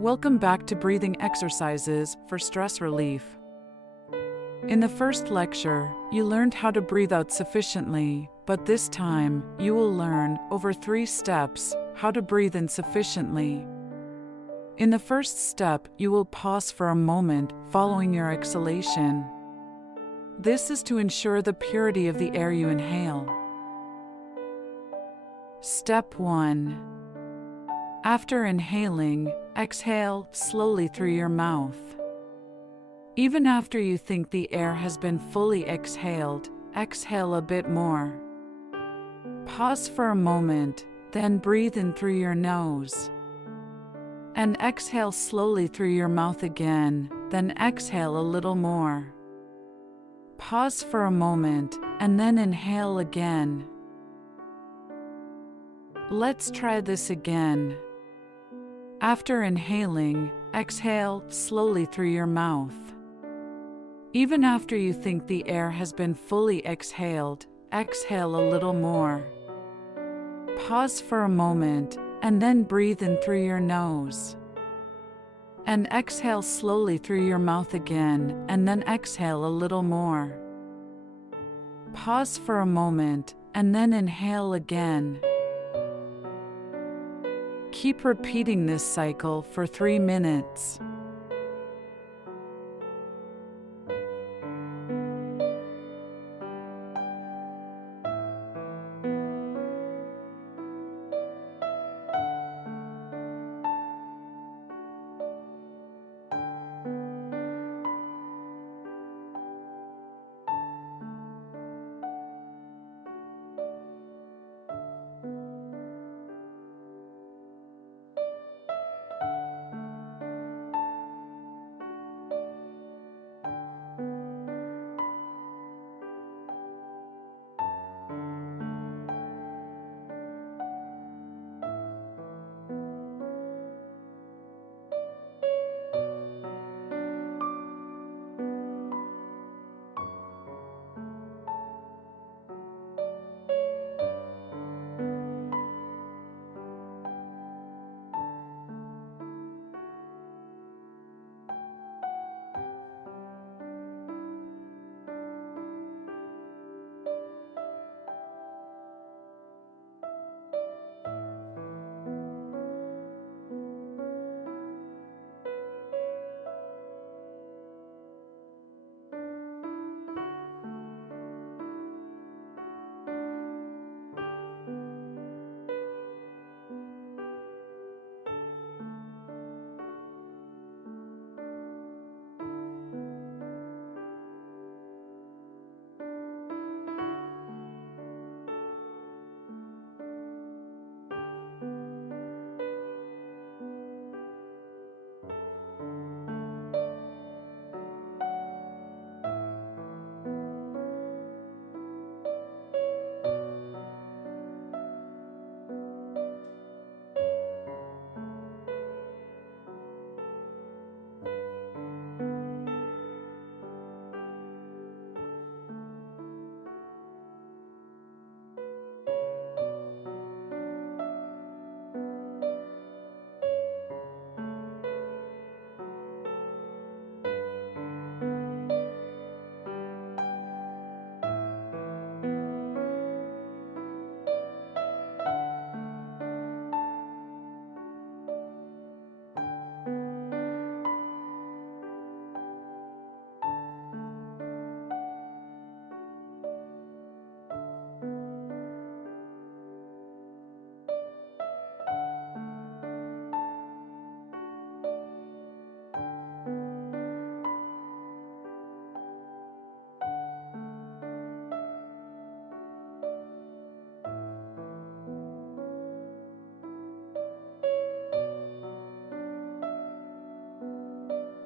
Welcome back to breathing exercises for stress relief. In the first lecture, you learned how to breathe out sufficiently, but this time, you will learn, over 3 steps, how to breathe in sufficiently. In the first step, you will pause for a moment following your exhalation. This is to ensure the purity of the air you inhale. Step 1. After inhaling, exhale slowly through your mouth. Even after you think the air has been fully exhaled, exhale a bit more. Pause for a moment, then breathe in through your nose. And exhale slowly through your mouth again, then exhale a little more. Pause for a moment, and then inhale again. Let's try this again. After inhaling, exhale slowly through your mouth. Even after you think the air has been fully exhaled, exhale a little more. Pause for a moment, and then breathe in through your nose. And exhale slowly through your mouth again, and then exhale a little more. Pause for a moment, and then inhale again. Keep repeating this cycle for 3 minutes.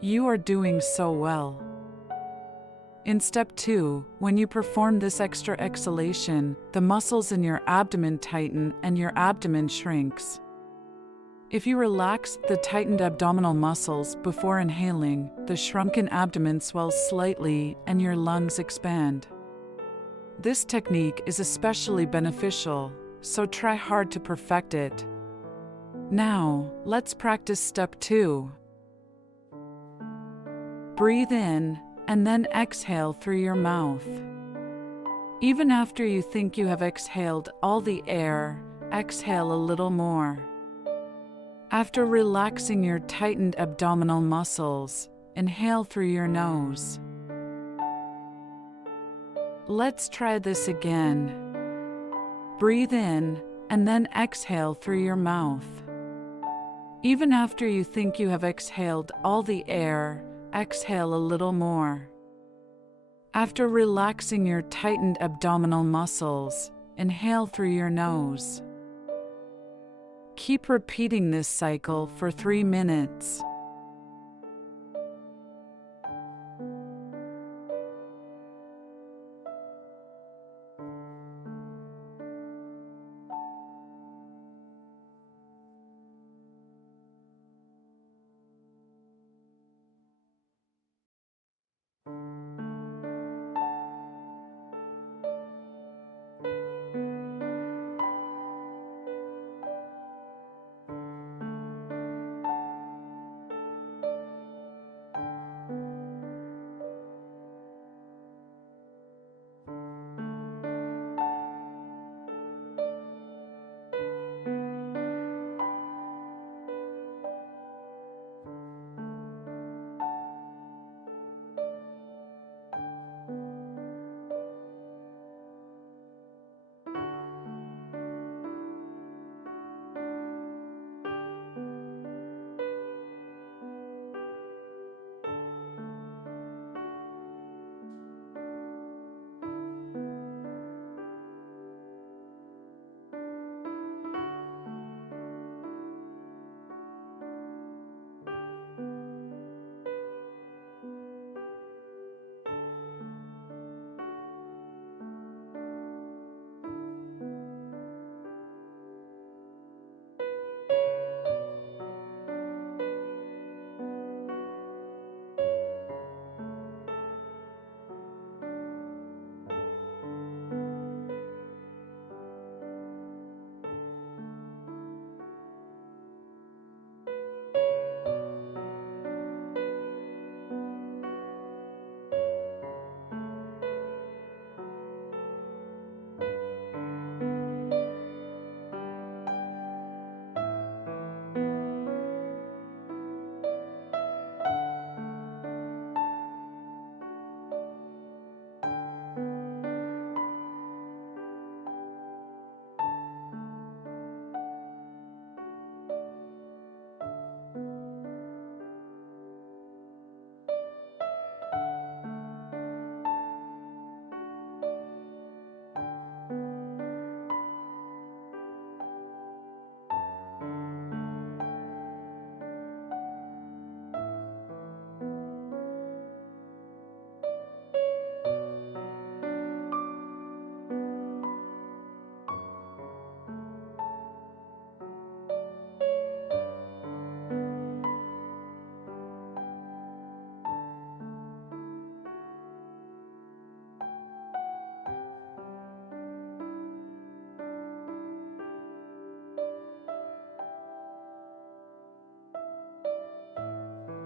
You are doing so well. In step 2, when you perform this extra exhalation, the muscles in your abdomen tighten and your abdomen shrinks. If you relax the tightened abdominal muscles before inhaling, the shrunken abdomen swells slightly and your lungs expand. This technique is especially beneficial, so try hard to perfect it. Now, let's practice step 2. Breathe in and then exhale through your mouth. Even after you think you have exhaled all the air, exhale a little more. After relaxing your tightened abdominal muscles, inhale through your nose. Let's try this again. Breathe in and then exhale through your mouth. Even after you think you have exhaled all the air, exhale a little more. After relaxing your tightened abdominal muscles, inhale through your nose. Keep repeating this cycle for 3 minutes.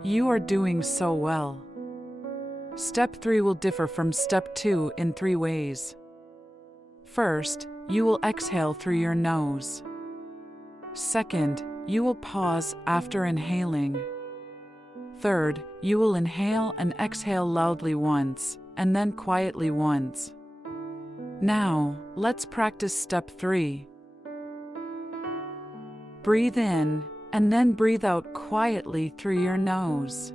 You are doing so well. Step 3 will differ from step 2 in 3 ways. First, you will exhale through your nose. Second, you will pause after inhaling. Third, you will inhale and exhale loudly once, and then quietly once. Now, let's practice step 3. Breathe in, and then breathe out quietly through your nose.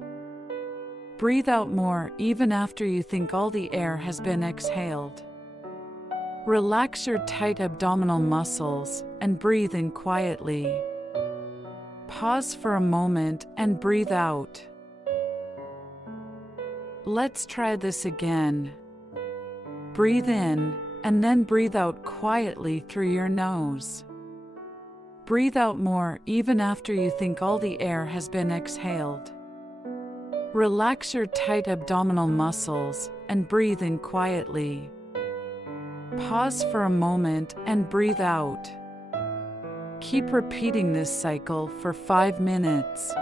Breathe out more even after you think all the air has been exhaled. Relax your tight abdominal muscles and breathe in quietly. Pause for a moment and breathe out. Let's try this again. Breathe in and then breathe out quietly through your nose. Breathe out more even after you think all the air has been exhaled. Relax your tight abdominal muscles and breathe in quietly. Pause for a moment and breathe out. Keep repeating this cycle for 5 minutes.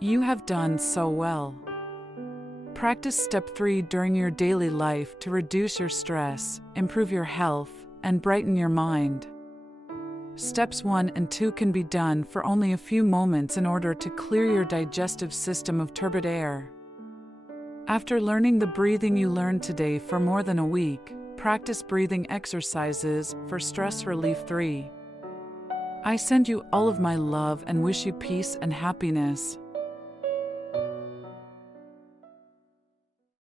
You have done so well. Practice step 3 during your daily life to reduce your stress, improve your health, and brighten your mind. Steps 1 and 2 can be done for only a few moments in order to clear your digestive system of turbid air. After learning the breathing you learned today for more than a week, practice breathing exercises for stress relief 3. I send you all of my love and wish you peace and happiness.